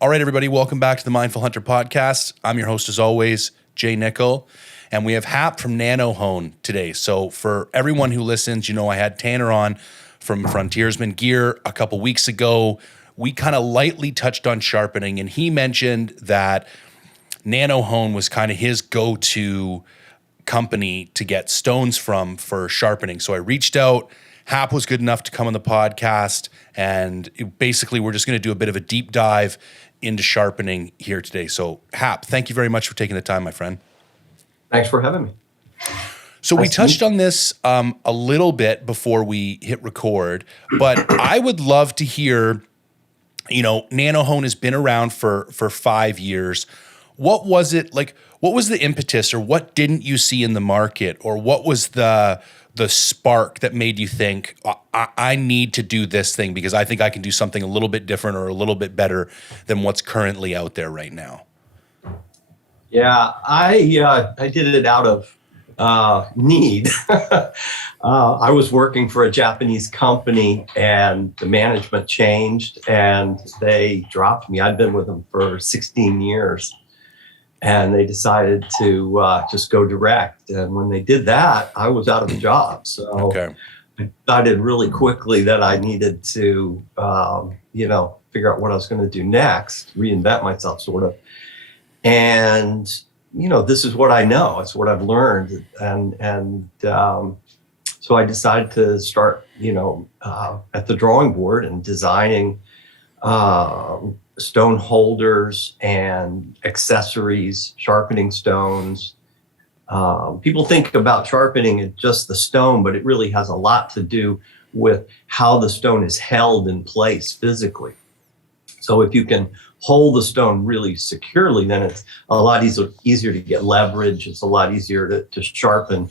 All right, everybody, welcome back to the Mindful Hunter podcast. I'm your host, as always, Jay Nichol, and we have Hap from Nano Hone today. So for everyone who listens, you know I had Tanner on from Frontiersman Gear a couple weeks ago. We kind of lightly touched on sharpening, and he mentioned that Nano Hone was kind of his go-to company to get stones from for sharpening. So I reached out. Hap was good enough to come on the podcast, and basically we're just going to do a bit of a deep dive into sharpening here today. So Hap, thank you very much for taking the time, my friend. Thanks for having me. So we touched on this a little bit before we hit record, but I would love to hear, you know, Nano Hone has been around for 5 years. What was it like? What was the impetus, or what didn't you see in the market, or what was the spark that made you think, I need to do this thing because I think I can do something a little bit different or a little bit better than what's currently out there right now? Yeah, I did it out of need. I was working for a Japanese company, and the management changed, and they dropped me. I'd been with them for 16 years. And they decided to just go direct. And when they did that, I was out of a job. So I decided really quickly that I needed to, figure out what I was going to do next, reinvent myself, sort of. And, this is what I know. It's what I've learned. And so I decided to start, at the drawing board and designing stone holders and accessories, sharpening stones. People think about sharpening as just the stone, but it really has a lot to do with how the stone is held in place physically. So if you can hold the stone really securely, then it's a lot easier to get leverage. It's a lot easier to sharpen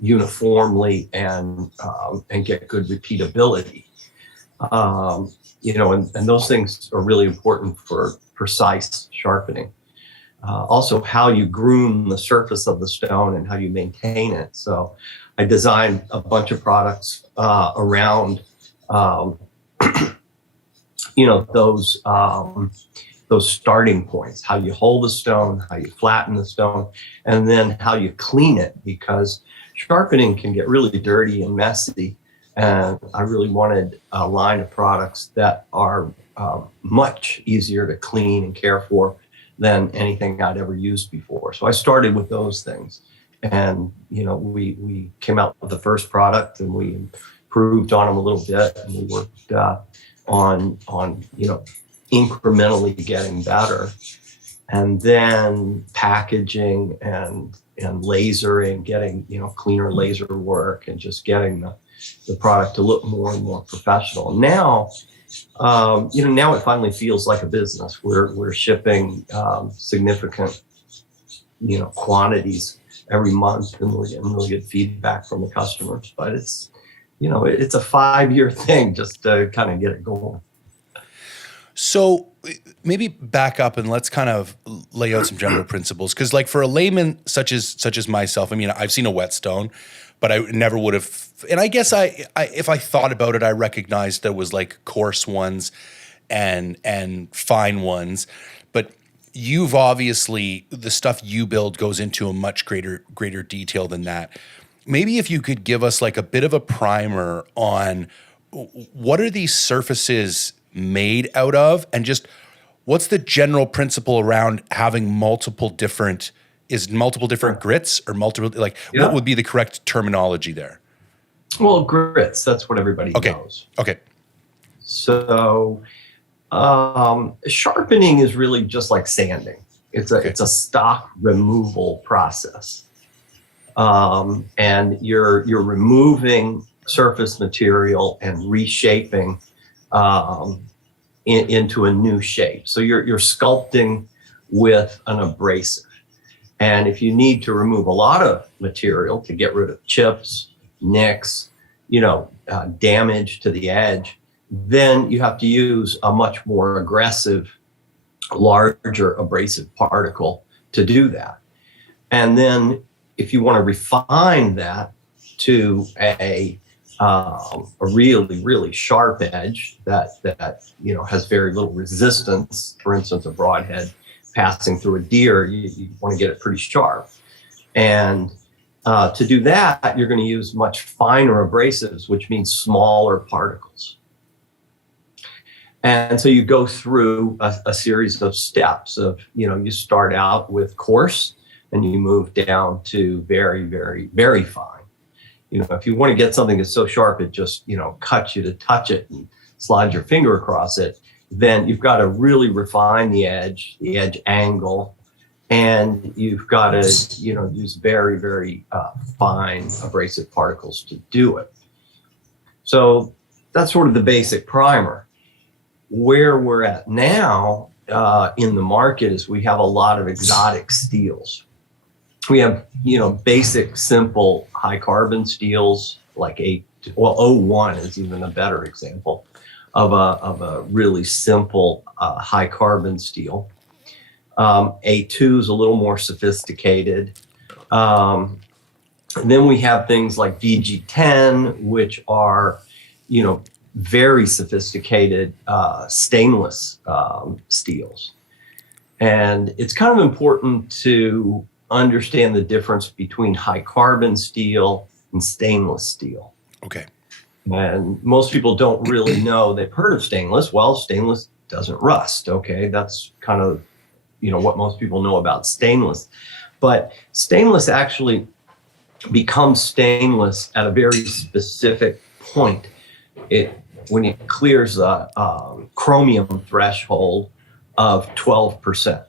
uniformly and get good repeatability. And those things are really important for precise sharpening. Also, how you groom the surface of the stone and how you maintain it. So I designed a bunch of products around, those starting points, how you hold the stone, how you flatten the stone, and then how you clean it, because sharpening can get really dirty and messy. And I really wanted a line of products that are much easier to clean and care for than anything I'd ever used before. So I started with those things. And, we came out with the first product, and we improved on them a little bit, and we worked on incrementally getting better. And then packaging and lasering, getting, cleaner laser work, and just getting the product to look more and more professional. Now, now it finally feels like a business. We're shipping significant, quantities every month, and we're getting really good feedback from the customers. But it's, it's a 5-year thing just to kind of get it going. So maybe back up and let's kind of lay out some general principles. Because like for a layman such as myself, I mean, I've seen a whetstone, but I never would have. And I guess if I thought about it, I recognized there was like coarse ones and fine ones. But you've obviously, the stuff you build goes into a much greater detail than that. Maybe if you could give us like a bit of a primer on what are these surfaces made out of, and just what's the general principle around having multiple different grits, or multiple, what would be the correct terminology there? Well, grits, that's what everybody knows. Okay. So sharpening is really just like sanding. It's a stock removal process. And you're removing surface material and reshaping into a new shape. So you're sculpting with an abrasive. And if you need to remove a lot of material to get rid of chips, nicks, damage to the edge, then you have to use a much more aggressive, larger abrasive particle to do that. And then if you want to refine that to a a really, really sharp edge that has very little resistance. For instance, a broadhead passing through a deer, you want to get it pretty sharp. And to do that, you're going to use much finer abrasives, which means smaller particles. And so you go through a series of steps of, you start out with coarse and you move down to very, very, very fine. If you want to get something that's so sharp it just, cuts you to touch it and slide your finger across it, then you've got to really refine the edge angle, and you've got to, use very, very fine abrasive particles to do it. So that's sort of the basic primer. Where we're at now in the market is we have a lot of exotic steels. We have, basic, simple, high carbon steels like O1 is even a better example of a really simple high carbon steel. A2 is a little more sophisticated. And then we have things like VG10, which are, very sophisticated stainless steels. And it's kind of important to understand the difference between high carbon steel and stainless steel. Okay. And most people don't really know. They've heard of stainless. Well, stainless doesn't rust. Okay. That's kind of, what most people know about stainless. But stainless actually becomes stainless at a very specific point. When it clears a chromium threshold of 12%.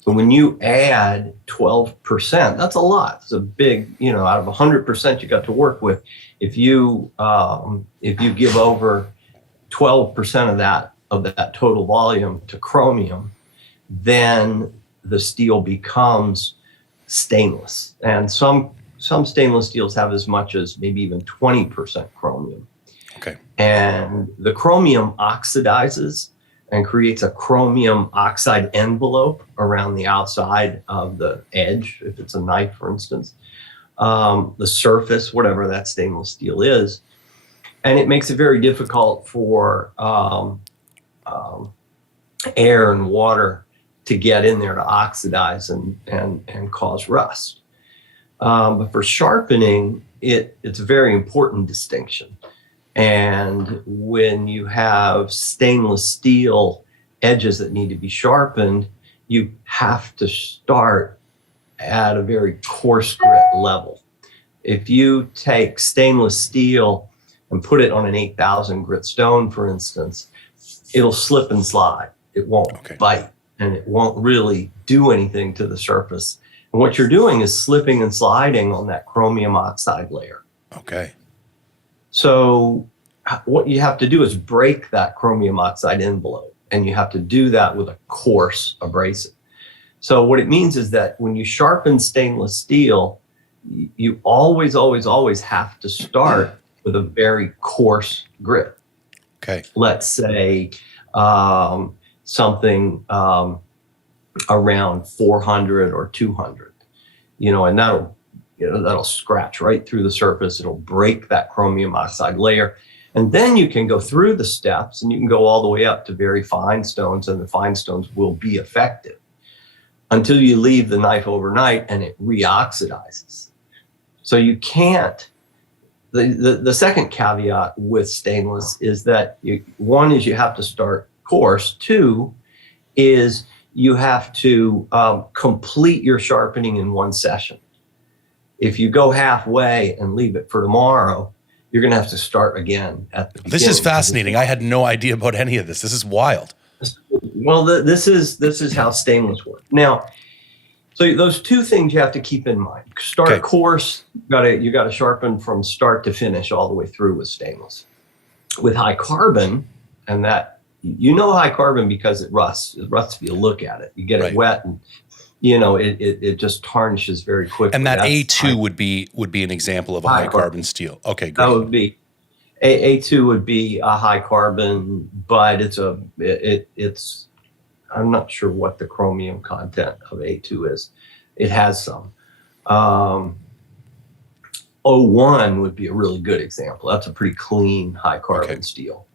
So when you add 12%, that's a lot. It's a big, out of 100% you got to work with. If you give over 12% of that total volume to chromium, then the steel becomes stainless. And some stainless steels have as much as maybe even 20% chromium. Okay. And the chromium oxidizes and creates a chromium oxide envelope around the outside of the edge, if it's a knife, for instance, the surface, whatever that stainless steel is. And it makes it very difficult for air and water to get in there to oxidize and cause rust. But for sharpening, it's a very important distinction. And when you have stainless steel edges that need to be sharpened, you have to start at a very coarse grit level. If you take stainless steel and put it on an 8,000 grit stone, for instance, it'll slip and slide. It won't bite, and it won't really do anything to the surface. And what you're doing is slipping and sliding on that chromium oxide layer. Okay. So what you have to do is break that chromium oxide envelope, and you have to do that with a coarse abrasive. So what it means is that when you sharpen stainless steel, you always, always, always have to start with a very coarse grit. Okay. Let's say something around 400 or 200, and that'll scratch right through the surface. It'll break that chromium oxide layer. And then you can go through the steps and you can go all the way up to very fine stones, and the fine stones will be effective until you leave the knife overnight and it reoxidizes. So you can't, the second caveat with stainless is that one is you have to start coarse. Two is you have to complete your sharpening in one session. If you go halfway and leave it for tomorrow, you're going to have to start again at the beginning. This is fascinating. I had no idea about any of this. This is wild. Well, this is how stainless works. Now, so those two things you have to keep in mind. Start coarse, you got to sharpen from start to finish all the way through with stainless. With high carbon, and that high carbon because it rusts. It rusts if you look at it. You get it wet and it just tarnishes very quickly. And that A2 would be an example of a high carbon steel. Okay, great. That would be A2 would be a high carbon, but it's I'm not sure what the chromium content of A2 is. It has some. 01 would be a really good example. That's a pretty clean, high carbon steel.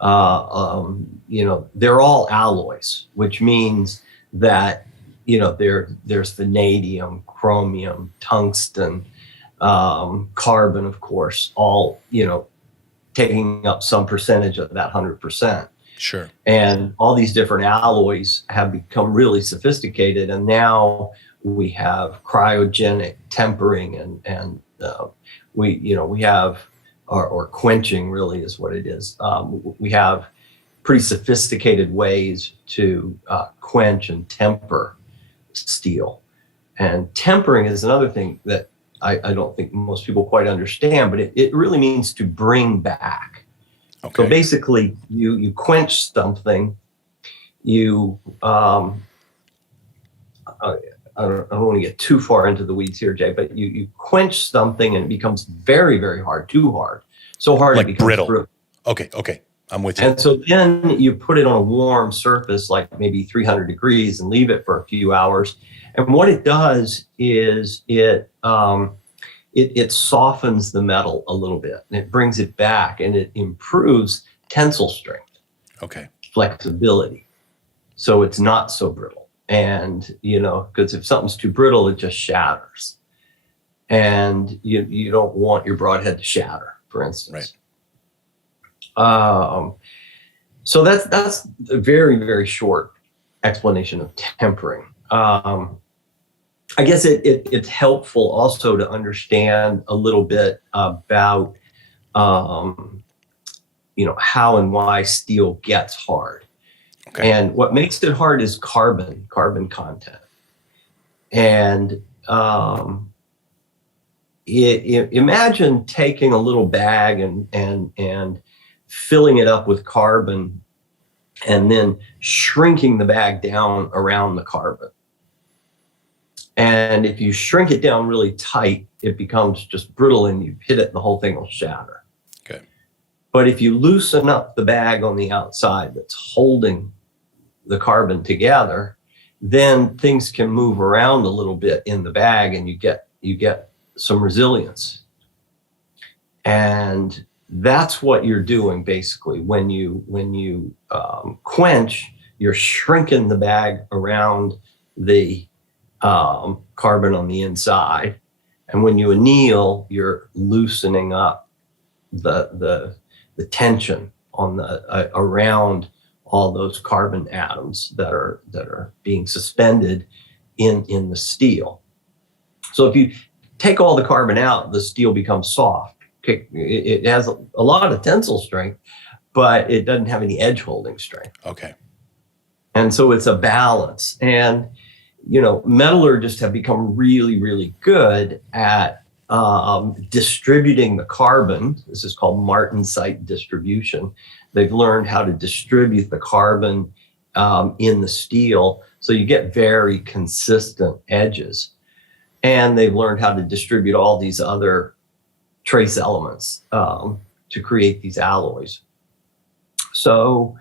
They're all alloys, which means that, there's vanadium, chromium, tungsten, carbon, of course, all, taking up some percentage of that 100%. Sure. And all these different alloys have become really sophisticated. And now we have cryogenic tempering and we have, or quenching really is what it is. We have pretty sophisticated ways to quench and temper steel. And tempering is another thing that I don't think most people quite understand, but it really means to bring back. Okay. So basically, you quench something, I don't want to get too far into the weeds here, Jay, but you quench something and it becomes very, very hard, too hard. So hard like it becomes brittle. Okay. I'm with you. And so then you put it on a warm surface, like maybe 300 degrees, and leave it for a few hours. And what it does is it softens the metal a little bit, and it brings it back, and it improves tensile strength. Okay. Flexibility. So it's not so brittle. And, because if something's too brittle, it just shatters. And you don't want your broadhead to shatter, for instance. Right. So that's a very, very short explanation of tempering. I guess it's helpful also to understand a little bit about, how and why steel gets hard. Okay. And what makes it hard is carbon content. And imagine taking a little bag and filling it up with carbon and then shrinking the bag down around the carbon. And if you shrink it down really tight, it becomes just brittle and you hit it and the whole thing will shatter. Okay. But if you loosen up the bag on the outside that's holding the carbon together, then things can move around a little bit in the bag and you get some resilience. And that's what you're doing basically when you quench. You're shrinking the bag around the carbon on the inside, and when you anneal, you're loosening up the tension on the around all those carbon atoms that are being suspended in the steel. So if you take all the carbon out, the steel becomes soft. It has a lot of tensile strength, but it doesn't have any edge holding strength. Okay. And so it's a balance. And, metallurgists have become really, really good at distributing the carbon. This is called Martensite distribution. They've learned how to distribute the carbon in the steel, so you get very consistent edges. And they've learned how to distribute all these other trace elements to create these alloys. So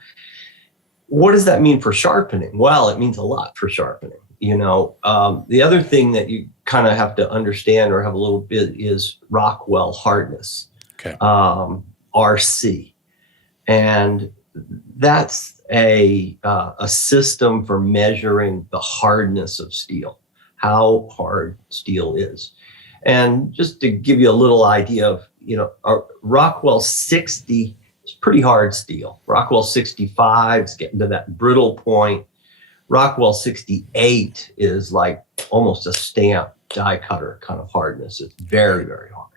what does that mean for sharpening? Well, it means a lot for sharpening. The other thing that you kind of have to understand or have a little bit is Rockwell hardness, okay. RC. And that's a system for measuring the hardness of steel, how hard steel is. And just to give you a little idea of, Rockwell 60 is pretty hard steel. Rockwell 65 is getting to that brittle point. Rockwell 68 is like almost a stamp die cutter kind of hardness. It's very, very hard.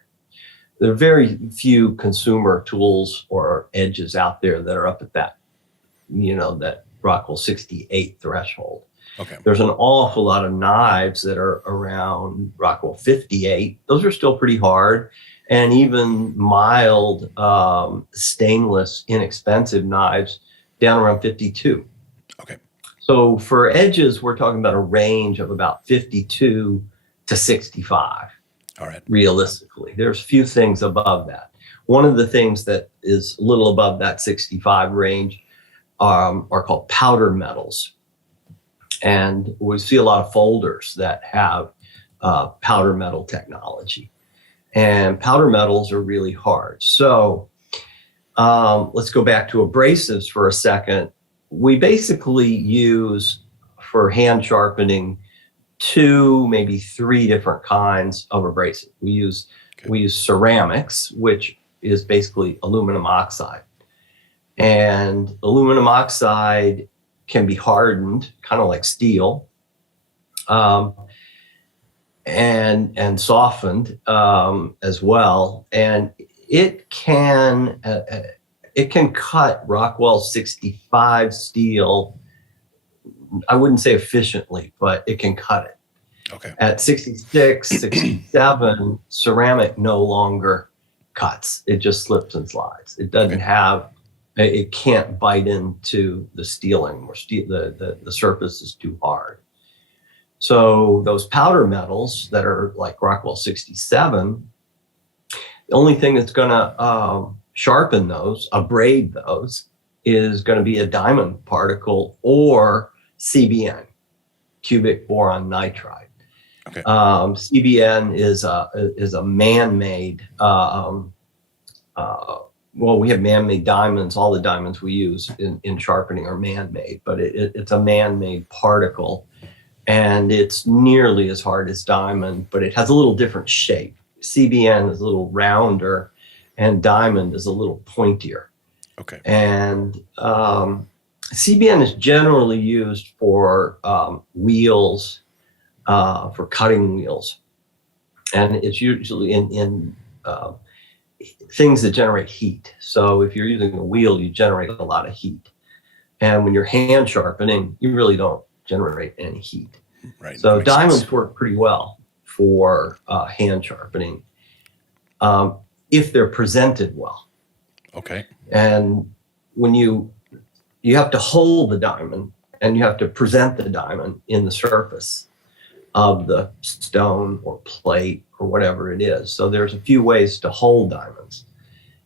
There are very few consumer tools or edges out there that are up at that, that Rockwell 68 threshold. Okay. There's an awful lot of knives that are around Rockwell 58. Those are still pretty hard. And even mild stainless, inexpensive knives down around 52. Okay. So for edges, we're talking about a range of about 52 to 65. All right. Realistically, there's few things above that. One of the things that is a little above that 65 range are called powder metals. And we see a lot of folders that have powder metal technology. and powder metals are really hard. So let's go back to abrasives for a second. We basically use, for hand sharpening, 2, maybe 3 different kinds of abrasive. We use ceramics, which is basically aluminum oxide. And aluminum oxide can be hardened, kind of like steel, and softened as well. And it can cut Rockwell 65 steel. I wouldn't say efficiently, but it can cut it. Okay. At 66, 67, ceramic no longer cuts. It just slips and slides. It doesn't have, it can't bite into the steel anymore. The surface is too hard. So those powder metals that are like Rockwell 67, the only thing that's going to sharpen those, abrade those, is going to be a diamond particle or CBN, cubic boron nitride. Okay. CBN is a man-made. Well, we have man-made diamonds. All the diamonds we use in sharpening are man-made, but it's a man-made particle, and it's nearly as hard as diamond, but it has a little different shape. CBN is a little rounder, and diamond is a little pointier. Okay. And CBN is generally used for wheels, for cutting wheels, and it's usually in things that generate heat. So if you're using a wheel, you generate a lot of heat, and when you're hand sharpening, you really don't generate any heat. Right. So diamonds work pretty well for hand sharpening if they're presented well. Okay. And when you have to hold the diamond, and you have to present the diamond in the surface of the stone or plate or whatever it is. So there's a few ways to hold diamonds.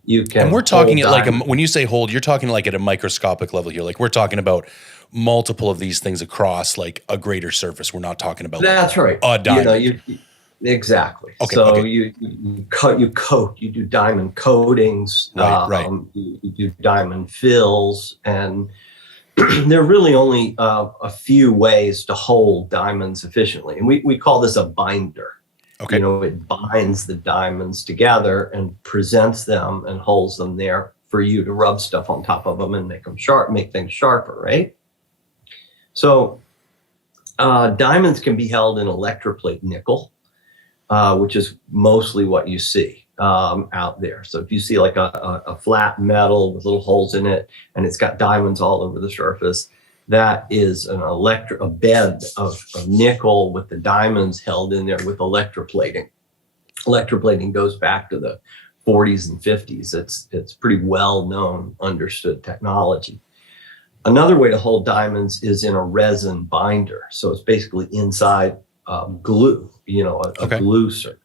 You can. And we're talking at like when you say hold, you're talking like at a microscopic level here. Like we're talking about multiple of these things across like a greater surface. We're not talking about that's right. A diamond. You exactly. Okay, so okay. you coat, you do diamond coatings, Right. You do diamond fills, and there are really only a few ways to hold diamonds efficiently. And we call this a binder. Okay. You know, it binds the diamonds together and presents them and holds them there for you to rub stuff on top of them and make them sharp, make things sharper, right? So diamonds can be held in electroplate nickel, which is mostly what you see out there. So if you see like a flat metal with little holes in it, and it's got diamonds all over the surface, that is a bed of nickel with the diamonds held in there with electroplating. Electroplating goes back to the 40s and 50s. It's pretty well known, understood technology. Another way to hold diamonds is in a resin binder. So it's basically inside glue, a glue surface.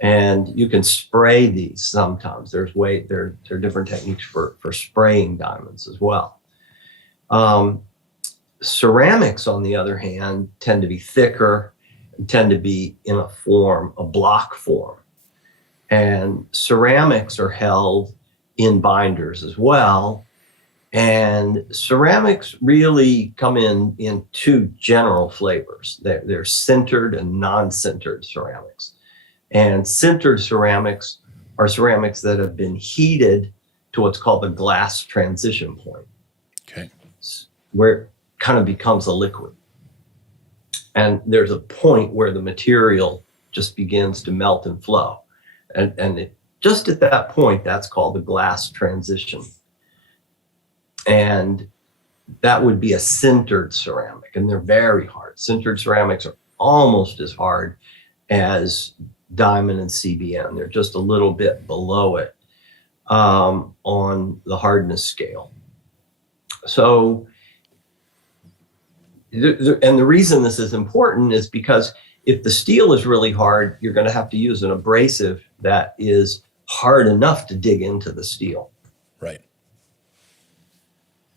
And you can spray these sometimes. There are different techniques for spraying diamonds as well. Ceramics, on the other hand, tend to be thicker and tend to be in a block form. And ceramics are held in binders as well. And ceramics really come in 2 general flavors. They're sintered and non-sintered ceramics. And sintered ceramics are ceramics that have been heated to what's called the glass transition point. Okay. Where it kind of becomes a liquid. And there's a point where the material just begins to melt and flow. And just at that point, that's called the glass transition. And that would be a sintered ceramic, and they're very hard. Sintered ceramics are almost as hard as diamond and CBN. They're just a little bit below it on the hardness scale. So, and the reason this is important is because if the steel is really hard, you're going to have to use an abrasive that is hard enough to dig into the steel. Right.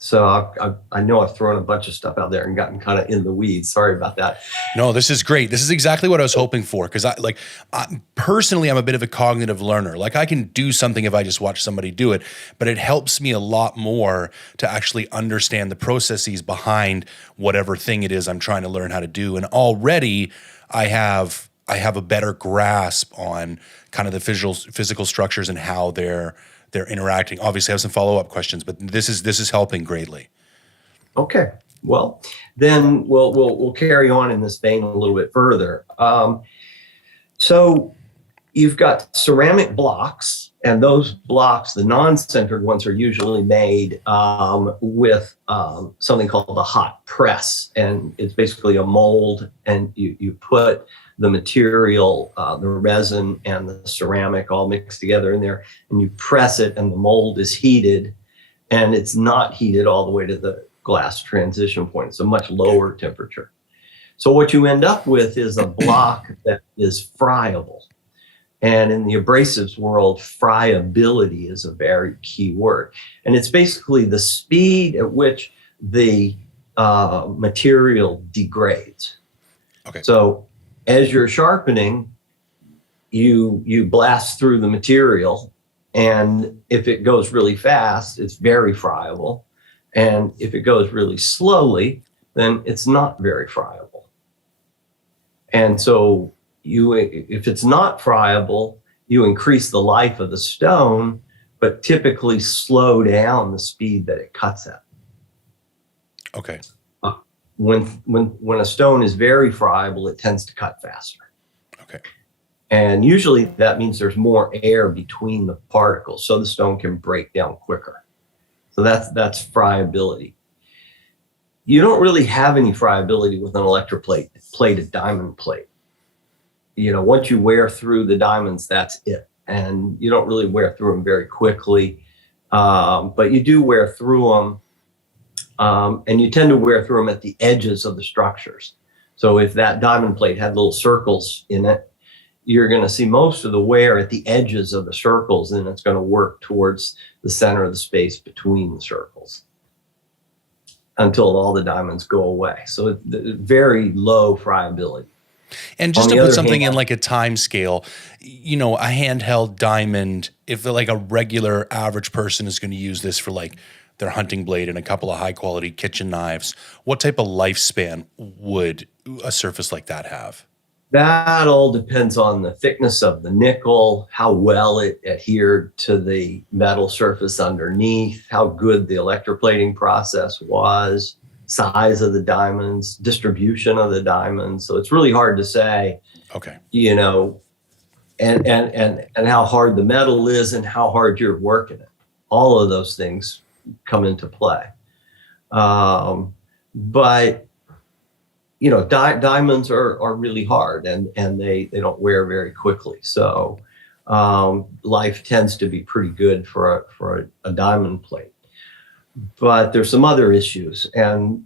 So I know I've thrown a bunch of stuff out there and gotten kind of in the weeds. Sorry about that. No, this is great. This is exactly what I was hoping for. Cause personally, I'm a bit of a cognitive learner. Like I can do something if I just watch somebody do it, but it helps me a lot more to actually understand the processes behind whatever thing it is I'm trying to learn how to do. And already I have a better grasp on kind of the physical structures and how they're interacting. Obviously I have some follow-up questions, but this is helping greatly. Okay. Well, then we'll carry on in this vein a little bit further. So you've got ceramic blocks, and those blocks, the non-centered ones, are usually made with something called a hot press, and it's basically a mold, and you put the material, the resin and the ceramic all mixed together in there, and you press it, and the mold is heated, and it's not heated all the way to the glass transition point. It's a much lower temperature. So what you end up with is a block that is friable. And in the abrasives world, friability is a very key word. And it's basically the speed at which the material degrades. Okay. So as you're sharpening, you blast through the material, and if it goes really fast, it's very friable. And if it goes really slowly, then it's not very friable. And so if it's not friable, you increase the life of the stone, but typically slow down the speed that it cuts at. Okay. When a stone is very friable, it tends to cut faster. Okay. And usually that means there's more air between the particles, so the stone can break down quicker. So that's friability. You don't really have any friability with an electroplated diamond plate. You know, once you wear through the diamonds, that's it. And you don't really wear through them very quickly, but you do wear through them. And you tend to wear through them at the edges of the structures. So if that diamond plate had little circles in it, you're going to see most of the wear at the edges of the circles, and it's going to work towards the center of the space between the circles until all the diamonds go away. So it's very low friability. And just to put something in like a time scale, you know, a handheld diamond, if like a regular average person is going to use this for like their hunting blade and a couple of high quality kitchen knives, what type of lifespan would a surface like that have? That all depends on the thickness of the nickel, how well it adhered to the metal surface underneath, how good the electroplating process was, size of the diamonds, distribution of the diamonds. So it's really hard to say, okay, you know, and how hard the metal is and how hard you're working it. All of those things come into play. But you know, diamonds are really hard, and they don't wear very quickly. So life tends to be pretty good for a diamond plate. But there's some other issues, and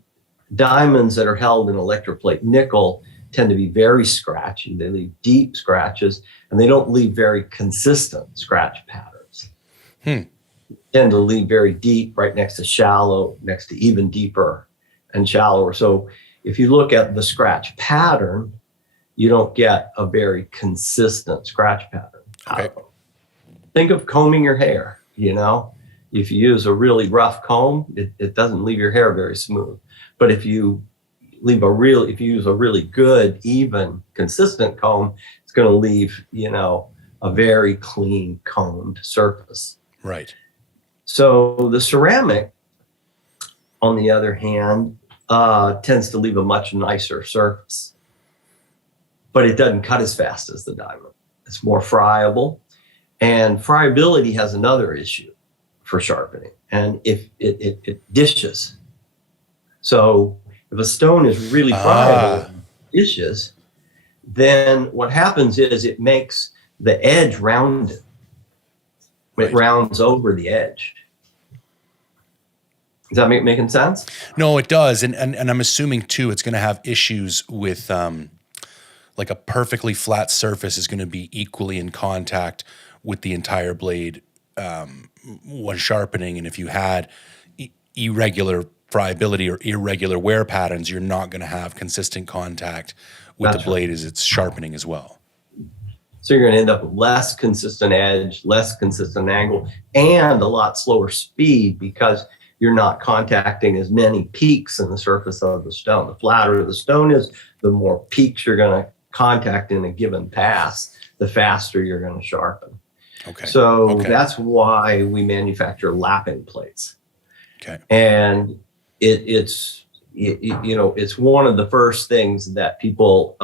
diamonds that are held in electroplate nickel tend to be very scratchy. They leave deep scratches, and they don't leave very consistent scratch patterns. Tend to leave very deep, right next to shallow, next to even deeper and shallower. So if you look at the scratch pattern, you don't get a very consistent scratch pattern. Okay. Think of combing your hair, you know? If you use a really rough comb, it doesn't leave your hair very smooth. But if you use a really good, even, consistent comb, it's going to leave, you know, a very clean combed surface. Right. So the ceramic, on the other hand, tends to leave a much nicer surface, but it doesn't cut as fast as the diamond. It's more friable, and friability has another issue for sharpening, and if it dishes. So if a stone is really friable, it dishes, then what happens is it makes the edge rounded. It rounds over the edge. Is that making sense? No, it does. And I'm assuming too, it's going to have issues with like a perfectly flat surface is going to be equally in contact with the entire blade when sharpening. And if you had irregular friability or irregular wear patterns, you're not going to have consistent contact with the blade as it's sharpening as well. So you're going to end up with less consistent edge, less consistent angle, and a lot slower speed because you're not contacting as many peaks in the surface of the stone. The flatter the stone is, the more peaks you're going to contact in a given pass, the faster you're going to sharpen. Okay. So that's why we manufacture lapping plates. Okay. And it's one of the first things that people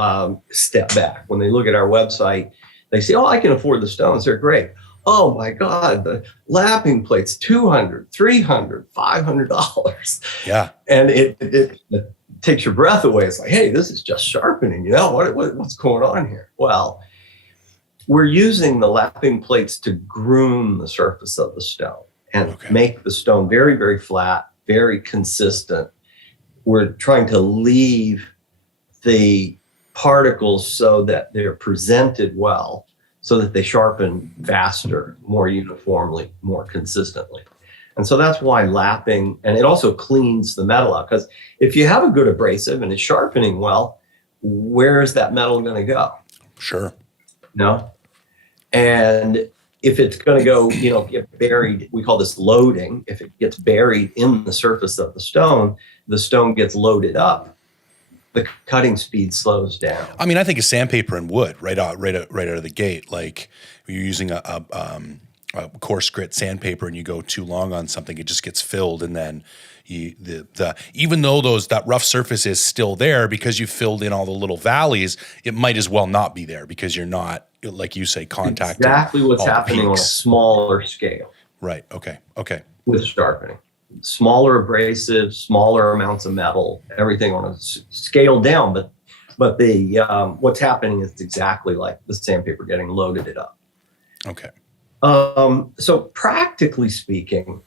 step back when they look at our website. They say, "Oh, I can afford the stones; they're great." Oh my God, the lapping plates, $200, $300, $500. Yeah. And it takes your breath away. It's like, hey, this is just sharpening. You know what's going on here? Well, we're using the lapping plates to groom the surface of the stone and make the stone very, very flat, very consistent. We're trying to leave the particles so that they're presented well, so that they sharpen faster, more uniformly, more consistently. And so that's why lapping, and it also cleans the metal out, because if you have a good abrasive and it's sharpening well, where is that metal going to go? Sure. No. And if it's going to go, get buried, we call this loading. If it gets buried in the surface of the stone gets loaded up. The cutting speed slows down. I mean, I think of sandpaper and wood right out of the gate. Like you're using a coarse grit sandpaper and you go too long on something, it just gets filled, and then even though that rough surface is still there because you filled in all the little valleys, it might as well not be there because you're not, like you say, contacting exactly what's happening on a smaller scale. Right. Okay. With sharpening. Smaller abrasives, smaller amounts of metal, everything on a scale down, but the what's happening is exactly like the sandpaper getting loaded it up. Okay. So practically speaking,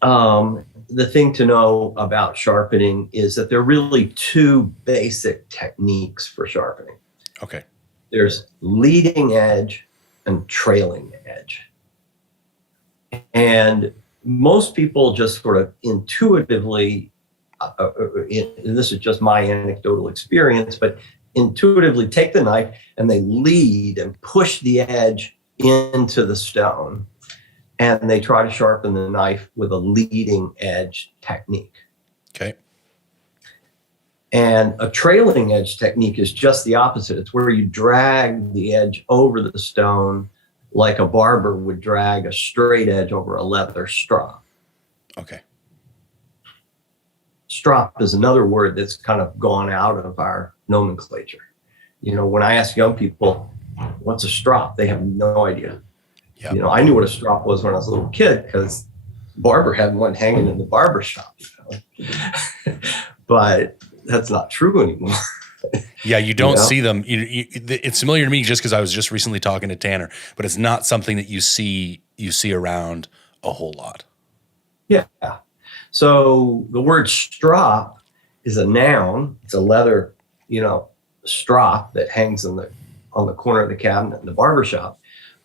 the thing to know about sharpening is that there are really two basic techniques for sharpening. Okay. There's leading edge and trailing edge. And most people just sort of intuitively, and this is just my anecdotal experience, but intuitively take the knife and they lead and push the edge into the stone, and they try to sharpen the knife with a leading edge technique. Okay. And a trailing edge technique is just the opposite. It's where you drag the edge over the stone like a barber would drag a straight edge over a leather strop. Okay. Strop is another word that's kind of gone out of our nomenclature. When I ask young people, what's a strop? They have no idea. Yep. I knew what a strop was when I was a little kid because barber had one hanging in the barber shop. But that's not true anymore. Yeah, you don't see them. It's familiar to me just because I was just recently talking to Tanner, but it's not something that you see around a whole lot. Yeah. So the word strop is a noun. It's a leather, strop that hangs on the corner of the cabinet in the barber shop.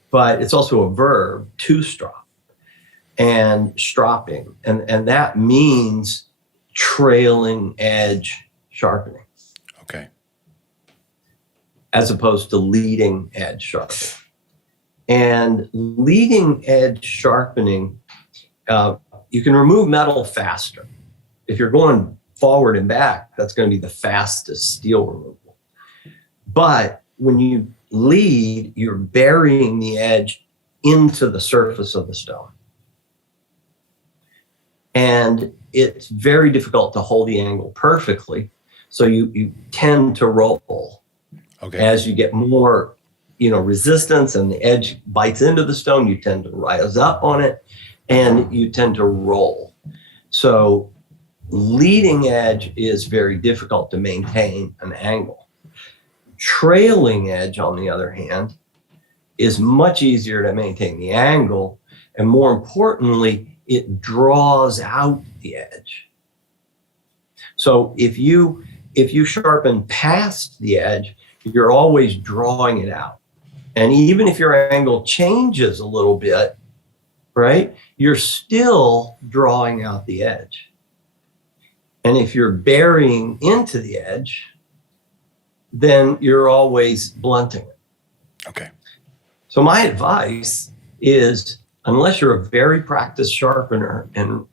But it's also a verb, to strop, and stropping, and that means trailing edge sharpening. Okay. As opposed to leading edge sharpening. And leading edge sharpening, you can remove metal faster. If you're going forward and back, that's going to be the fastest steel removal. But when you lead, you're burying the edge into the surface of the stone. And it's very difficult to hold the angle perfectly. So you tend to roll. Okay. As you get more, resistance and the edge bites into the stone, you tend to rise up on it and you tend to roll. So leading edge is very difficult to maintain an angle. Trailing edge, on the other hand, is much easier to maintain the angle, and more importantly, it draws out the edge. So if you sharpen past the edge, you're always drawing it out. And even if your angle changes a little bit right? You're still drawing out the edge. And if you're burying into the edge, then you're always blunting it. Okay. So my advice is, unless you're a very practiced sharpener and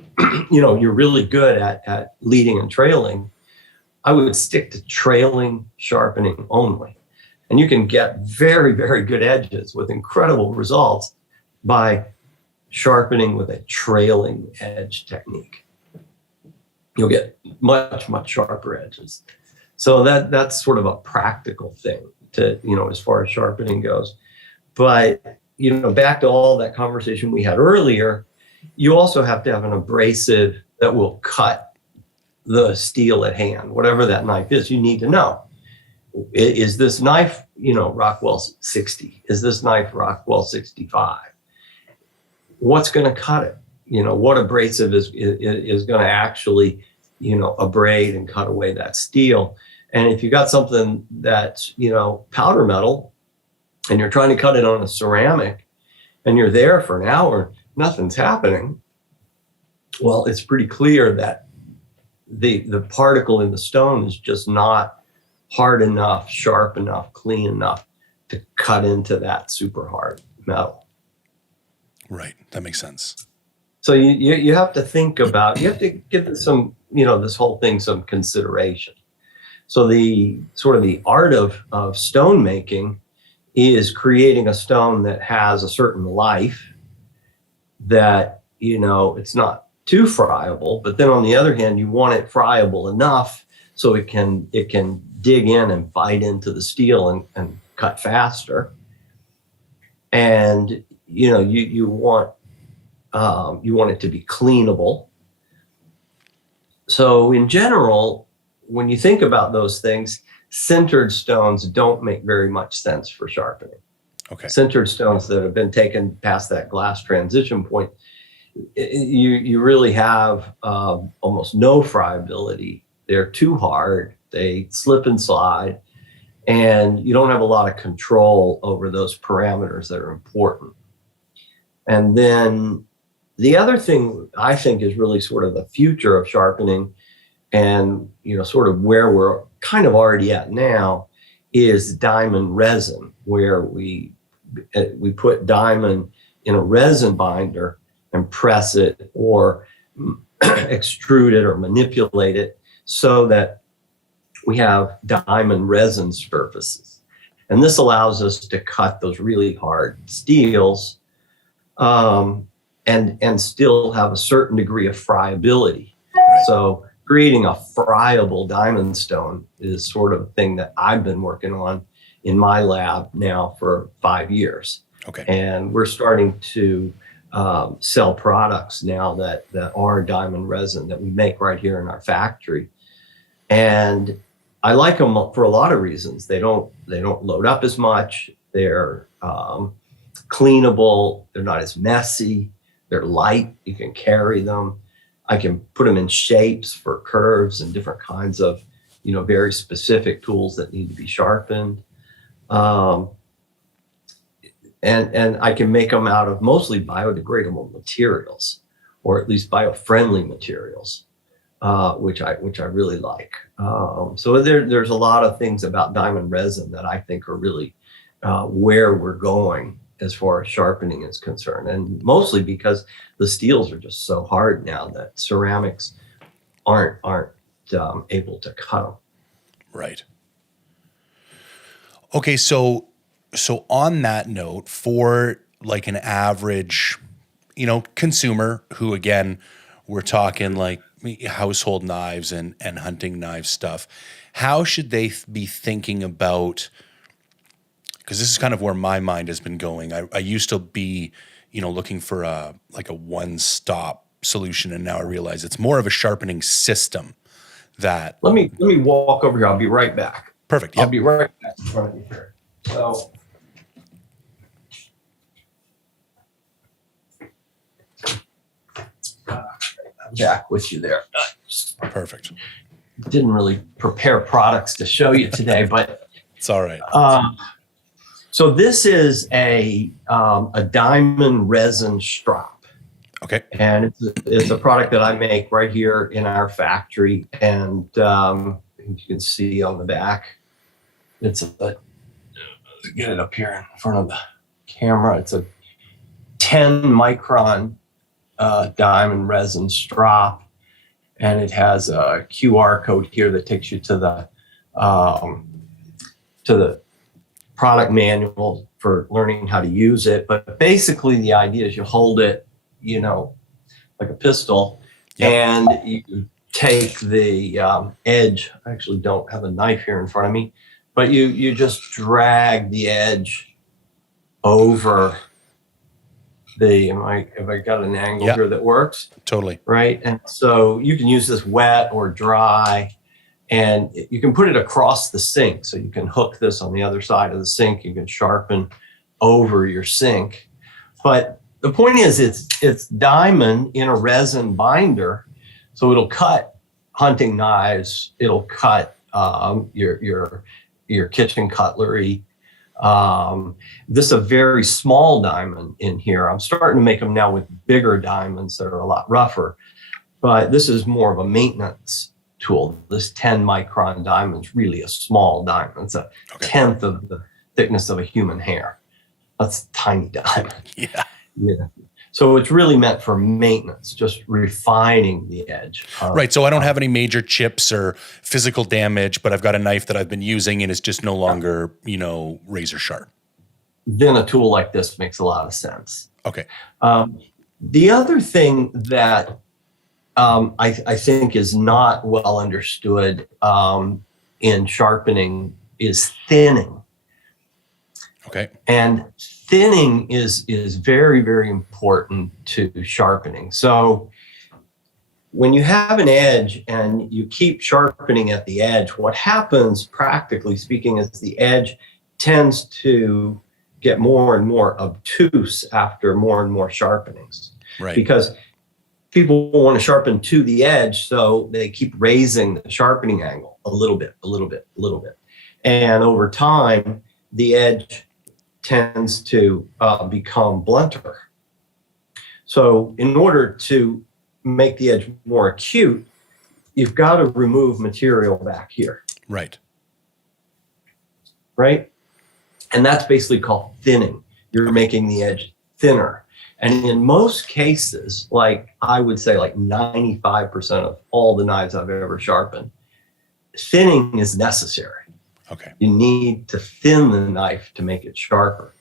you're really good at leading and trailing, I would stick to trailing sharpening only. And you can get very, very good edges with incredible results by sharpening with a trailing edge technique. You'll get much, much sharper edges. So that's sort of a practical thing to, as far as sharpening goes. But, back to all that conversation we had earlier, you also have to have an abrasive that will cut the steel at hand, whatever that knife is. You need to know, is this knife, Rockwell 60? Is this knife Rockwell 65? What's going to cut it? What abrasive is going to actually, abrade and cut away that steel? And if you got something that's, powder metal, and you're trying to cut it on a ceramic, and you're there for an hour, nothing's happening, well, it's pretty clear that the particle in the stone is just not hard enough, sharp enough, clean enough to cut into that super hard metal. Right. That makes sense. So you have to think about, you have to give this some, this whole thing some consideration. So the sort of the art of stone making is creating a stone that has a certain life, that, it's not too friable, but then on the other hand, you want it friable enough so it can dig in and bite into the steel and cut faster. And, you want it to be cleanable. So in general, when you think about those things, sintered stones don't make very much sense for sharpening. Okay. Sintered stones that have been taken past that glass transition point, you really have almost no friability. They're too hard. They slip and slide, and you don't have a lot of control over those parameters that are important. And then the other thing I think is really sort of the future of sharpening, and sort of where we're kind of already at now, is diamond resin, where we put diamond in a resin binder and press it or extrude it or manipulate it so that we have diamond resin surfaces. And this allows us to cut those really hard steels and still have a certain degree of friability. Right. So creating a friable diamond stone is sort of a thing that I've been working on in my lab now for 5 years. Okay. And we're starting to sell products now that are diamond resin that we make right here in our factory. And I like them for a lot of reasons. They don't load up as much. They're cleanable. They're not as messy. They're light. You can carry them. I can put them in shapes for curves and different kinds of, very specific tools that need to be sharpened. And I can make them out of mostly biodegradable materials, or at least bio-friendly materials, which I really like. So there's a lot of things about diamond resin that I think are really where we're going as far as sharpening is concerned, and mostly because the steels are just so hard now that ceramics aren't able to cut them. Right. Okay, so on that note, for like an average, consumer who, again, we're talking like household knives and hunting knife stuff, how should they be thinking about, because this is kind of where my mind has been going. I used to be, looking for a one-stop solution, and now I realize it's more of a sharpening system that. Let me walk over here. I'll be right back. Perfect. Yep. I'll be right back in front of you here. So. I'm back with you there. Perfect. Didn't really prepare products to show you today, but it's all right. So this is a diamond resin strop. Okay. And it's a product that I make right here in our factory. And you can see on the back, it's a, get it up here in front of the camera. It's a 10 micron diamond resin strop, and it has a QR code here that takes you to the product manual for learning how to use it. But basically the idea is you hold it, you know, like a pistol. Yep. And you take the edge. I actually don't have a knife here in front of me, but you just drag the edge over the, have I got an angle here that works? Totally. Right. And so you can use this wet or dry, and you can put it across the sink. So you can hook this on the other side of the sink. You can sharpen over your sink. But the point is it's diamond in a resin binder. So it'll cut hunting knives. It'll cut your kitchen cutlery. This is a very small diamond in here. I'm starting to make them now with bigger diamonds that are a lot rougher, but this is more of a maintenance tool. This 10 micron diamond is really a small diamond. It's a tenth of the thickness of a human hair. That's a tiny diamond. Yeah. So it's really meant for maintenance, just refining the edge. Right. So I don't have any major chips or physical damage, but I've got a knife that I've been using and it's just no longer, you know, razor sharp. Then a tool like this makes a lot of sense. Okay. The other thing that I think is not well understood in sharpening is thinning. Okay. And thinning is very, very important to sharpening. So when you have an edge and you keep sharpening at the edge, what happens, practically speaking, is the edge tends to get more and more obtuse after more and more sharpenings. Right. Because people want to sharpen to the edge, so they keep raising the sharpening angle a little bit, a little bit, a little bit. And over time, the edge tends to become blunter. So in order to make the edge more acute, you've got to remove material back here. Right. Right? And that's basically called thinning. You're making the edge thinner. And in most cases, like I would say like 95% of all the knives I've ever sharpened, thinning is necessary. Okay. You need to thin the knife to make it sharper.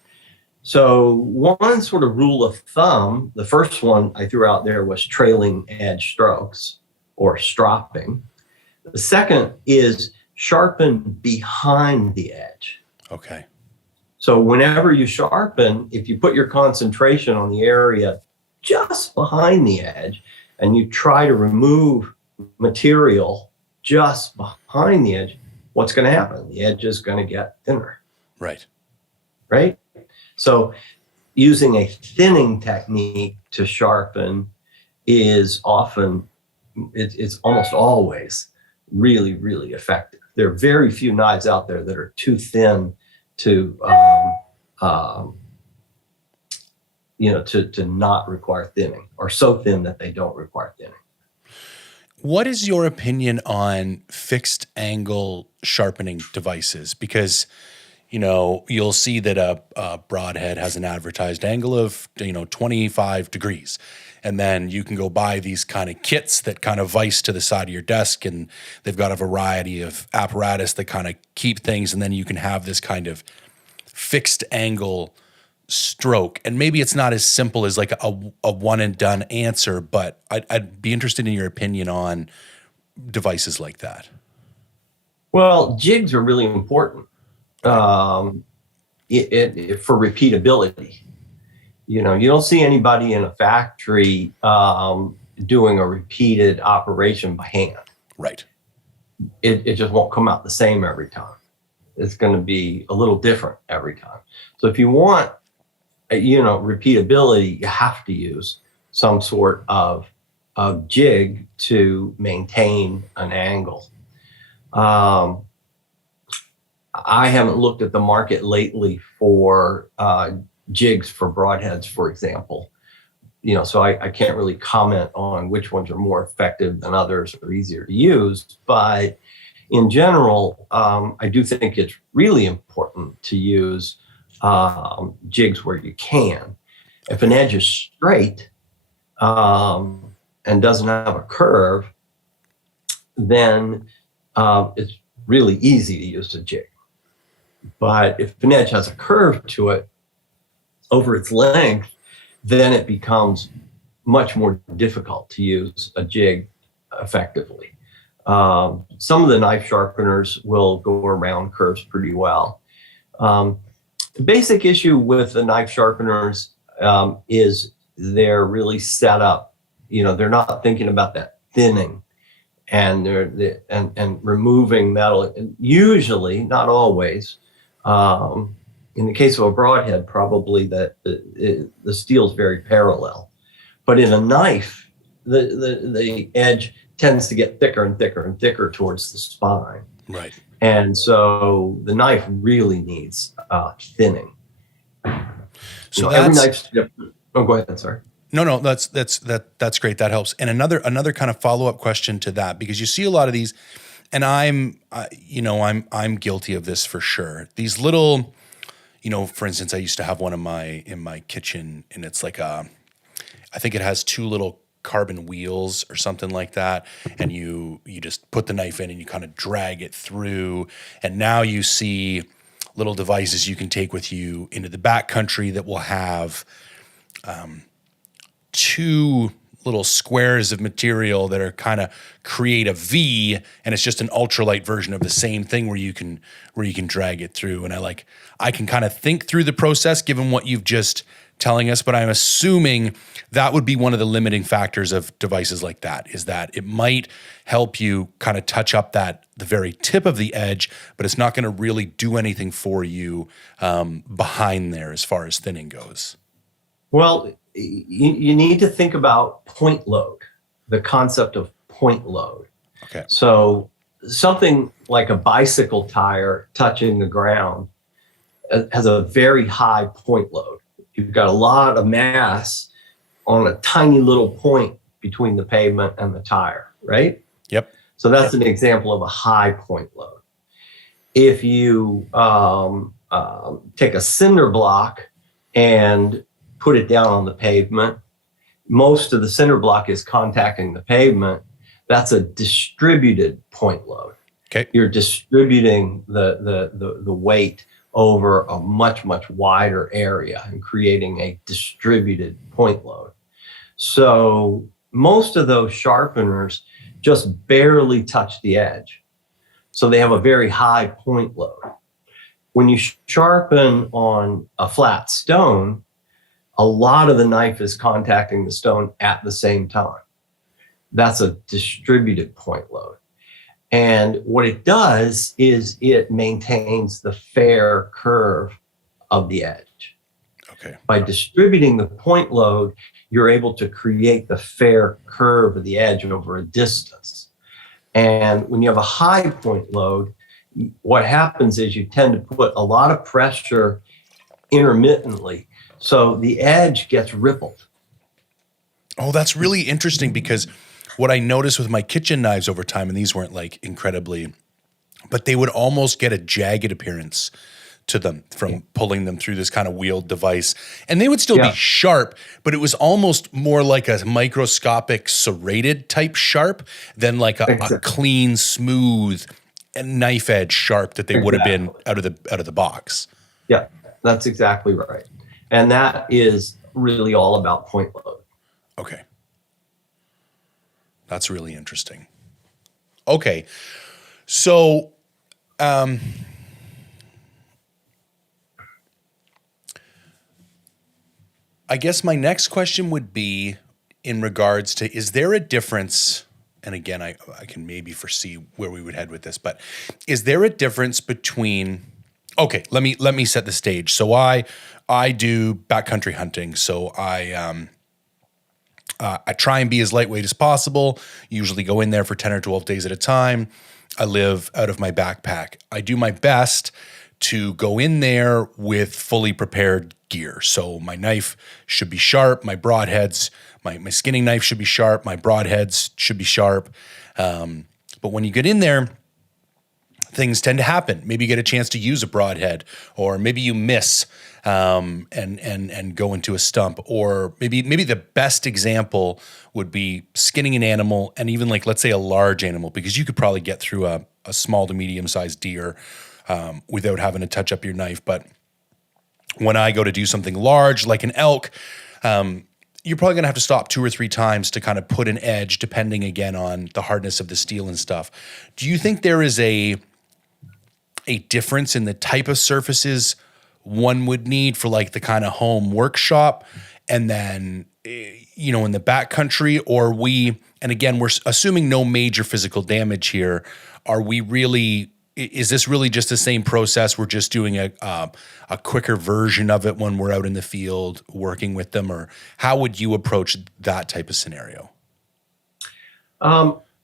So one sort of rule of thumb, the first one I threw out there was trailing edge strokes or stropping. The second is sharpen behind the edge. Okay. So whenever you sharpen, if you put your concentration on the area just behind the edge and you try to remove material just behind the edge, what's going to happen? The edge is going to get thinner. Right. Right? So using a thinning technique to sharpen is often, it's almost always really, really effective. There are very few knives out there that are too thin to, to not require thinning, or so thin that they don't require thinning. What is your opinion on fixed angle sharpening devices? Because, you know, you'll see that a broadhead has an advertised angle of, 25 degrees. And then you can go buy these kind of kits that kind of vise to the side of your desk, and they've got a variety of apparatus that kind of keep things. And then you can have this kind of fixed angle stroke. And maybe it's not as simple as like a one and done answer, but I'd be interested in your opinion on devices like that. Well, jigs are really important for repeatability. You don't see anybody in a factory doing a repeated operation by hand. Right. It just won't come out the same every time. It's going to be a little different every time. So if you want, repeatability, you have to use some sort of jig to maintain an angle. I haven't looked at the market lately for jigs for broadheads, for example, so I can't really comment on which ones are more effective than others or easier to use. But in general, I do think it's really important to use jigs where you can. If an edge is straight and doesn't have a curve, then it's really easy to use a jig. But if an edge has a curve to it over its length, then it becomes much more difficult to use a jig effectively. Some of the knife sharpeners will go around curves pretty well. The basic issue with the knife sharpeners is they're really set up. They're not thinking about that thinning and and removing metal. And usually, not always. In the case of a broadhead, probably the steel's very parallel. But in a knife, the edge tends to get thicker and thicker and thicker towards the spine. Right. And so the knife really needs thinning. So every knife's different. Oh, go ahead. Sorry. No, that's great. That helps. And another kind of follow-up question to that, because you see a lot of these, and I'm guilty of this for sure. These little, for instance, I used to have one in my kitchen, and it's like I think it has two little carbon wheels or something like that, and you just put the knife in and you kind of drag it through, and now you see little devices you can take with you into the backcountry that will have two little squares of material that are kind of create a V, and it's just an ultralight version of the same thing where you can drag it through. And I can kind of think through the process given what you've just telling us, but I'm assuming that would be one of the limiting factors of devices like that, is that it might help you kind of touch up the very tip of the edge, but it's not going to really do anything for you behind there as far as thinning goes. Well, you need to think about point load, the concept of point load. Okay. So something like a bicycle tire touching the ground has a very high point load. You've got a lot of mass on a tiny little point between the pavement and the tire, right? Yep. So that's an example of a high point load. If you take a cinder block and put it down on the pavement, most of the cinder block is contacting the pavement. That's a distributed point load. Okay. You're distributing the weight over a much, much wider area and creating a distributed point load. So most of those sharpeners just barely touch the edge. So they have a very high point load. When you sharpen on a flat stone, a lot of the knife is contacting the stone at the same time. That's a distributed point load. And what it does is it maintains the fair curve of the edge. Okay. By distributing the point load, you're able to create the fair curve of the edge over a distance. And when you have a high point load, what happens is you tend to put a lot of pressure intermittently. So the edge gets rippled. Oh, that's really interesting, because what I noticed with my kitchen knives over time, and these weren't like incredibly, but they would almost get a jagged appearance to them from pulling them through this kind of wheeled device. And they would still be sharp, but it was almost more like a microscopic serrated type sharp than like a clean, smooth knife edge sharp that they would have been out of the box. Yeah, that's exactly right. And that is really all about point load. Okay. That's really interesting. Okay. So, I guess my next question would be in regards to, is there a difference, and again, I can maybe foresee where we would head with this, but is there a difference between, okay, let me set the stage. So I do backcountry hunting. So I try and be as lightweight as possible, usually go in there for 10 or 12 days at a time. I live out of my backpack. I do my best to go in there with fully prepared gear. So my knife should be sharp, my broadheads, my skinning knife should be sharp, my broadheads should be sharp. But when you get in there, things tend to happen. Maybe you get a chance to use a broadhead, or maybe you miss and go into a stump. Or maybe the best example would be skinning an animal, and even like, let's say, a large animal, because you could probably get through a small to medium sized deer without having to touch up your knife. But when I go to do something large like an elk, you're probably going to have to stop 2 or 3 times to kind of put an edge, depending again on the hardness of the steel and stuff. Do you think there is a difference in the type of surfaces one would need for like the kind of home workshop, and then, in the backcountry? Or and again, we're assuming no major physical damage here. Is this really just the same process? We're just doing a quicker version of it when we're out in the field working with them? Or how would you approach that type of scenario?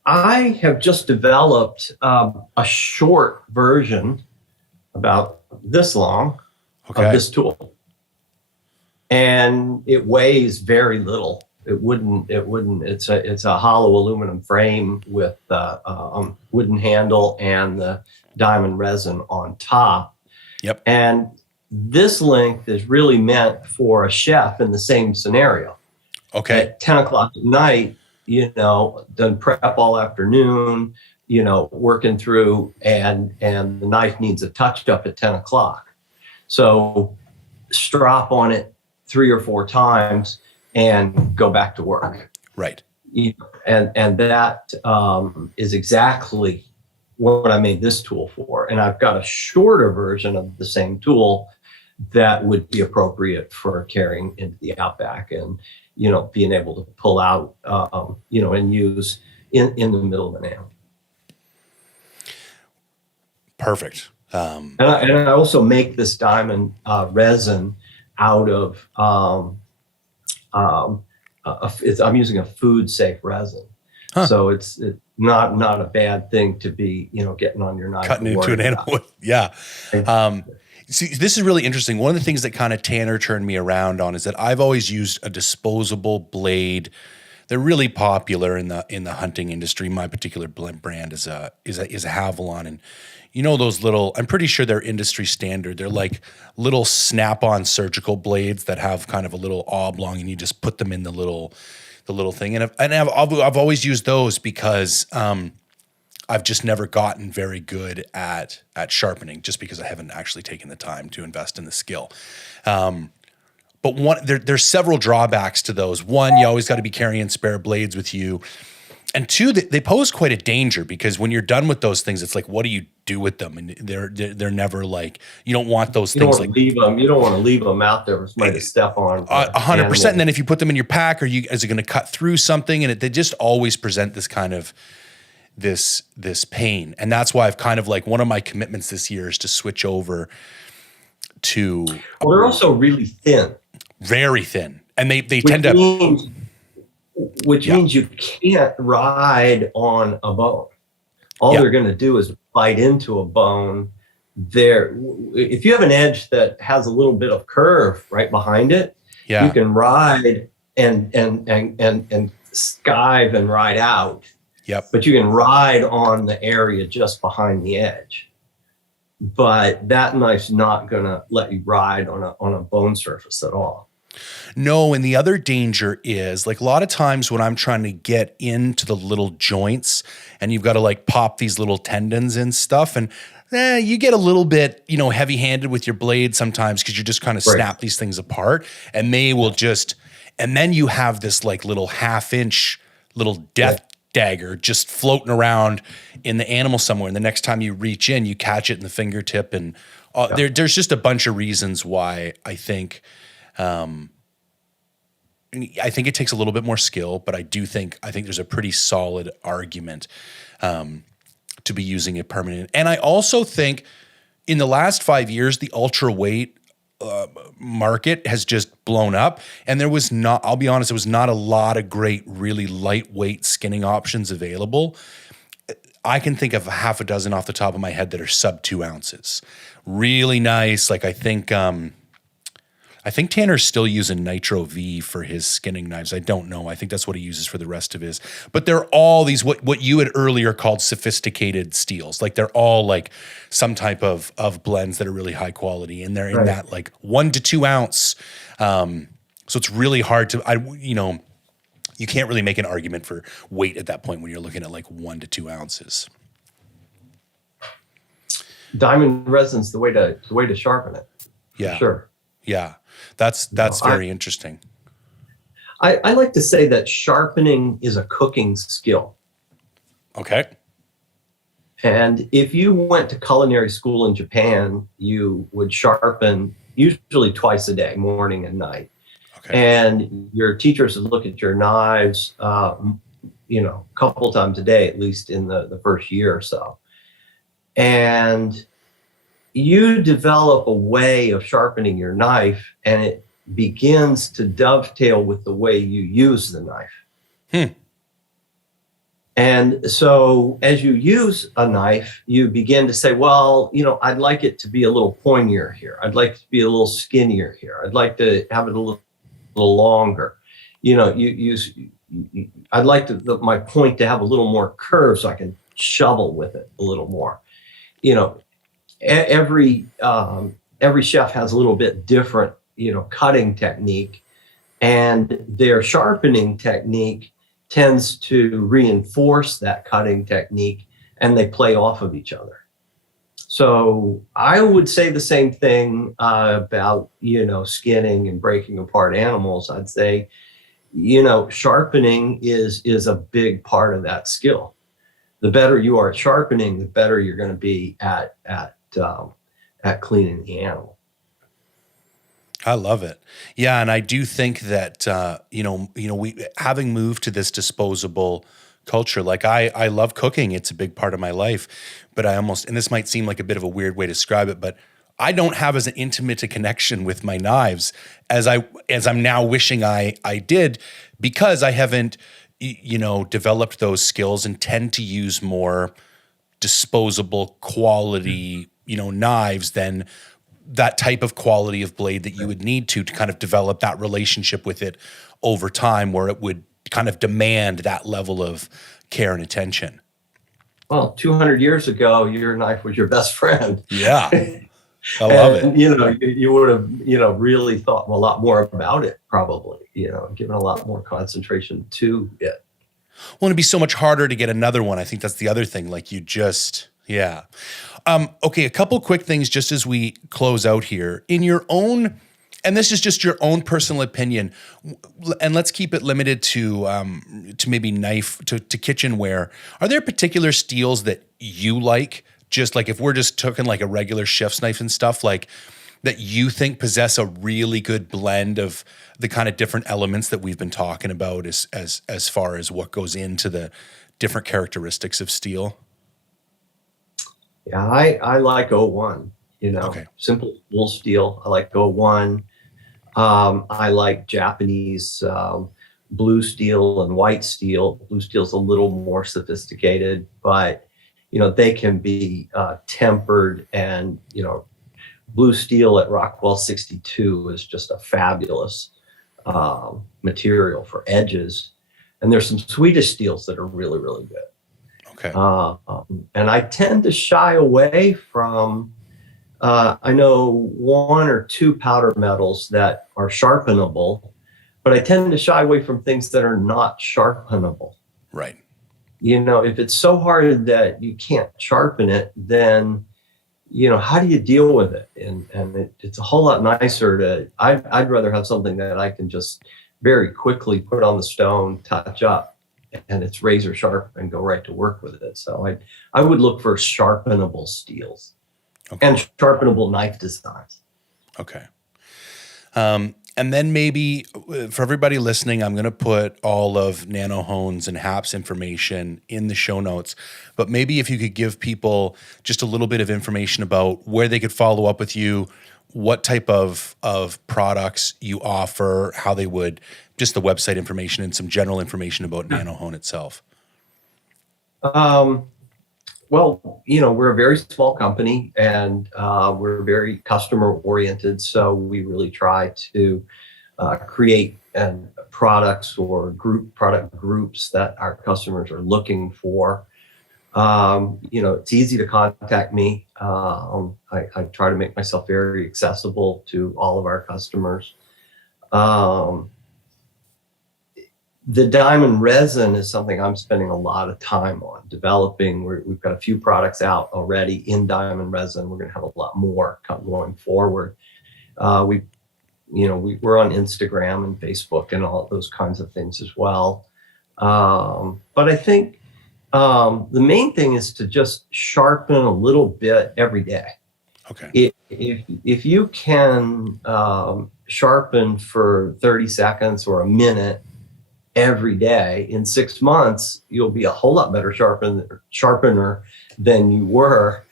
I have just developed a short version about this long of this tool, and it weighs very little. It wouldn't. It's a hollow aluminum frame with wooden handle and the diamond resin on top. Yep. And this length is really meant for a chef in the same scenario. Okay. At 10 o'clock at night, done prep all afternoon, working through, and the knife needs a touch up at 10 o'clock. So strap on it 3 or 4 times and go back to work. Right. And that is exactly what I made this tool for. And I've got a shorter version of the same tool that would be appropriate for carrying into the outback, and being able to pull out and use in the middle of an animal. Perfect. And I also make this diamond resin out of I'm using a food safe resin. Huh. So it's not a bad thing to be getting on your knife, cutting into an animal. Yeah. See, this is really interesting. One of the things that kind of Tanner turned me around on is that I've always used a disposable blade. They're really popular in the hunting industry. My particular brand is a Havalon, and those little, I'm pretty sure they're industry standard. They're like little snap-on surgical blades that have kind of a little oblong, and you just put them in the little thing. And I've always used those because I've just never gotten very good at sharpening, just because I haven't actually taken the time to invest in the skill. But there's several drawbacks to those. One, you always got to be carrying spare blades with you. And two, they pose quite a danger, because when you're done with those things, it's like, what do you do with them? And they're never like, you don't want those things like leave them. You don't want to leave them out there for somebody to step on. 100%. And then if you put them in your pack, is it going to cut through something? And they just always present this kind of this pain. And that's why I've kind of like, one of my commitments this year is to switch over to. Well, they're also really thin. Very thin. And they tend to. Which means you can't ride on a bone. All they're going to do is bite into a bone. If you have an edge that has a little bit of curve right behind it, you can ride and skive and ride out. Yep. But you can ride on the area just behind the edge. But that knife's not going to let you ride on a bone surface at all. No, and the other danger is, like, a lot of times when I'm trying to get into the little joints, and you've got to like pop these little tendons and stuff, and you get a little bit, heavy-handed with your blade sometimes, because you just kind of snap these things apart, and they will just, and then you have this like little half-inch little death dagger just floating around in the animal somewhere, and the next time you reach in, you catch it in the fingertip, and there's just a bunch of reasons why I think it takes a little bit more skill, but I think there's a pretty solid argument to be using it permanent. And I also think in the last 5 years, the ultra weight market has just blown up, and I'll be honest, there was not a lot of great, really lightweight skinning options available. I can think of half a dozen off the top of my head that are sub 2 ounces. Really nice. Like I think Tanner's still using Nitro V for his skinning knives. I don't know. I think that's what he uses for the rest of his. But they're all these what you had earlier called sophisticated steels. Like they're all like some type of blends that are really high quality, and they're in that like 1 to 2 ounce. So it's really hard to you can't really make an argument for weight at that point when you're looking at like 1 to 2 ounces. Diamond resin's the way to sharpen it. Yeah, sure. Yeah, that's very interesting. I like to say that sharpening is a cooking skill. Okay. And if you went to culinary school in Japan, you would sharpen usually twice a day, morning and night. Okay. And your teachers would look at your knives, a couple times a day, at least in the first year or so. And you develop a way of sharpening your knife, and it begins to dovetail with the way you use the knife. And so as you use a knife, you begin to say, well, I'd like it to be a little pointier here. I'd like it to be a little skinnier here. I'd like to have it a little longer. I'd like my point to have a little more curve so I can shovel with it a little more. Every chef has a little bit different, cutting technique, and their sharpening technique tends to reinforce that cutting technique, and they play off of each other. So I would say the same thing about, skinning and breaking apart animals. I'd say, sharpening is a big part of that skill. The better you are at sharpening, the better you're going to be at cleaning the animal. I love it. Yeah, and I do think that we having moved to this disposable culture, like I love cooking. It's a big part of my life, but and this might seem like a bit of a weird way to describe it, but I don't have as intimate a connection with my knives as I'm now wishing I did, because I haven't developed those skills and tend to use more disposable quality, knives than that type of quality of blade that you would need to kind of develop that relationship with it over time, where it would kind of demand that level of care and attention. Well, 200 years ago, your knife was your best friend. Yeah. I love it. You would have, really thought a lot more about it, probably, given a lot more concentration to it. Well, it'd be so much harder to get another one. I think that's the other thing. Like yeah. Okay, a couple quick things just as we close out here. In your own, and this is just your own personal opinion, and let's keep it limited to maybe knife, to kitchenware. Are there particular steels that you like? Just like if we're just talking like a regular chef's knife and stuff, like that you think possess a really good blend of the kind of different elements that we've been talking about as far as what goes into the different characteristics of steel? Yeah, I like O1, Okay. Simple wool steel. I like O1. I like Japanese blue steel and white steel. Blue steel's a little more sophisticated, but they can be tempered, and blue steel at Rockwell 62 is just a fabulous material for edges. And there's some Swedish steels that are really, really good. Okay. And I tend to shy away from, I know 1 or 2 powder metals that are sharpenable, but I tend to shy away from things that are not sharpenable. Right. If it's so hard that you can't sharpen it, then, how do you deal with it? And it's a whole lot nicer I'd rather have something that I can just very quickly put on the stone, touch up, and it's razor sharp and go right to work with it. So I would look for sharpenable steels. Okay. And sharpenable knife designs. Okay. And then maybe for everybody listening, I'm going to put all of Nanohone's and Hap's information in the show notes. But maybe if you could give people just a little bit of information about where they could follow up with you, what type of products you offer, how they would, just the website information and some general information about Nanohone itself. Well, we're a very small company, and we're very customer oriented. So we really try to create products or product groups that our customers are looking for. It's easy to contact me. I try to make myself very accessible to all of our customers. Um, the diamond resin is something I'm spending a lot of time on developing. We've got a few products out already in diamond resin. We're going to have a lot more going forward. We're on Instagram and Facebook and all those kinds of things as well. But I think the main thing is to just sharpen a little bit every day. Okay. If you can sharpen for 30 seconds or a minute every day, in 6 months, you'll be a whole lot better sharpener than you were,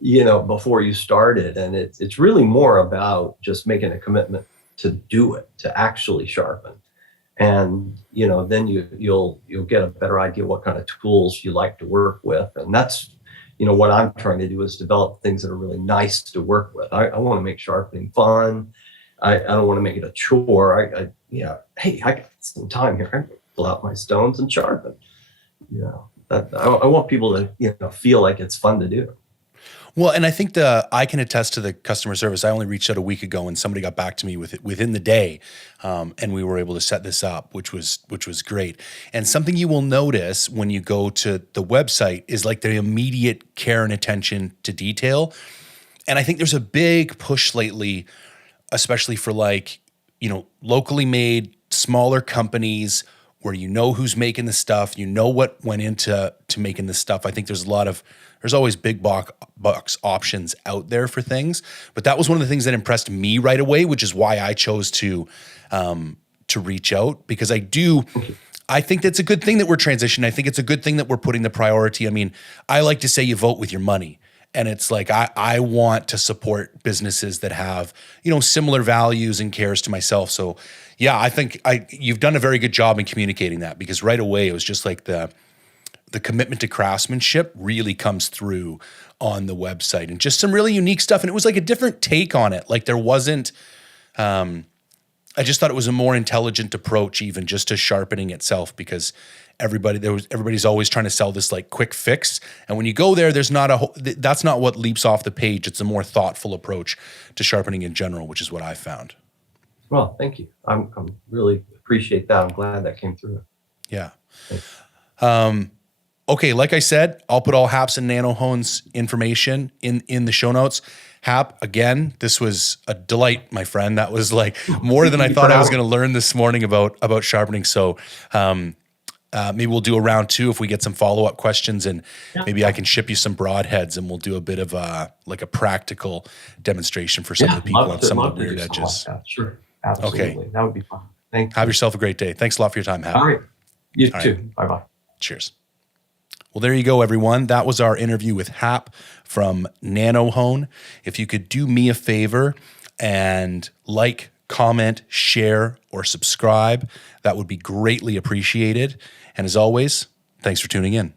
before you started. And it's really more about just making a commitment to do it, to actually sharpen. And, then you'll get a better idea what kind of tools you like to work with. And that's, what I'm trying to do is develop things that are really nice to work with. I want to make sharpening fun. I don't want to make it a chore. Hey, I got some time here. I can pull out my stones and sharpen. I want people to, feel like it's fun to do. Well, and I think I can attest to the customer service. I only reached out a week ago, and somebody got back to me within the day, and we were able to set this up, which was great. And something you will notice when you go to the website is like the immediate care and attention to detail. And I think there's a big push lately, especially for locally made, smaller companies where who's making the stuff, what went into making the stuff. I think there's always big box options out there for things, but that was one of the things that impressed me right away, which is why I chose to reach out, because I think that's a good thing that we're transitioning. I think it's a good thing that we're putting the priority. I mean, I like to say you vote with your money. And it's like, I want to support businesses that have, similar values and cares to myself. So yeah, I think you've done a very good job in communicating that, because right away it was just like the commitment to craftsmanship really comes through on the website, and just some really unique stuff. And it was like a different take on it. Like there wasn't, I just thought it was a more intelligent approach even just to sharpening itself, because everybody's always trying to sell this like quick fix. And when you go there, that's not what leaps off the page. It's a more thoughtful approach to sharpening in general, which is what I found. Well, thank you. I'm really appreciate that. I'm glad that came through. Yeah. Okay, like I said, I'll put all Hap's and Nanohone's information in the show notes. Hap, again, this was a delight, my friend. That was like more than I thought I was going to learn this morning about sharpening. So maybe we'll do a round 2 if we get some follow-up questions, and maybe I can ship you some broadheads, and we'll do a bit of a practical demonstration for some of the people on some of the weird edges. Like sure, absolutely. Okay. That would be fun. Thanks. Have yourself a great day. Thanks a lot for your time, Hap. All right. You too. Bye-bye. Cheers. Well, there you go, everyone. That was our interview with Hap from Nanohone. If you could do me a favor and comment, share, or subscribe, that would be greatly appreciated. And as always, thanks for tuning in.